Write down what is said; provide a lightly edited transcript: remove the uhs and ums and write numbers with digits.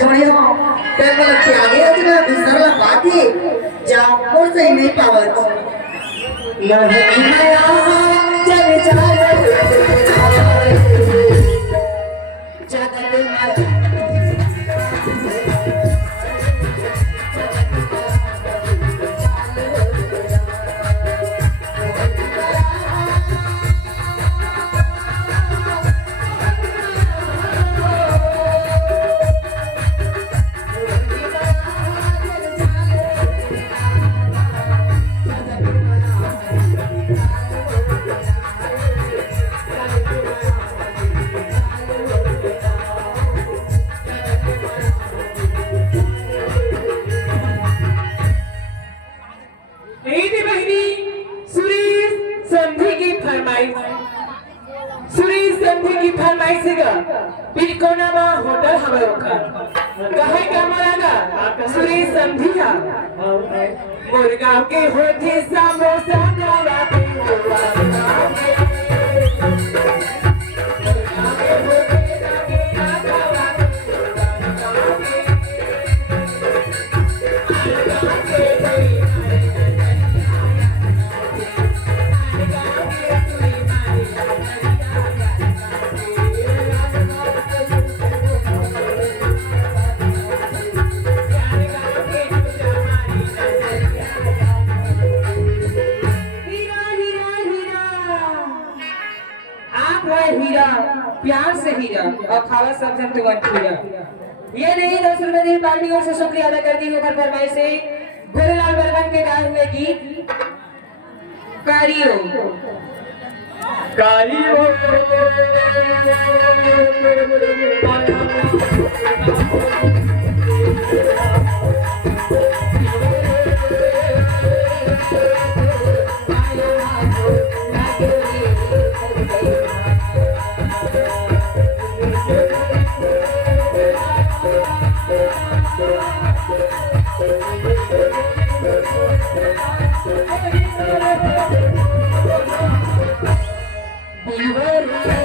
छोड़ियो ते मला त्यागे अजना विसरला बाकी जा कोण सही नहीं पावत मोहिनी माया जग चाले जगत माया पिलकोनामा होटल हवे ओकर कहे का मरागा सुरेश संधिया मुर्गा के होठी समोसा गवा के हीरा प्यार से हीरा और खावा समझन तो हीरा ये नहीं 10 रुपए दी पार्टी और से शुक्रिया अदा करती हूँ घर फरमाइश से गोरेलाल बर्मन के गाए हुए गीत कारियो कारियो We were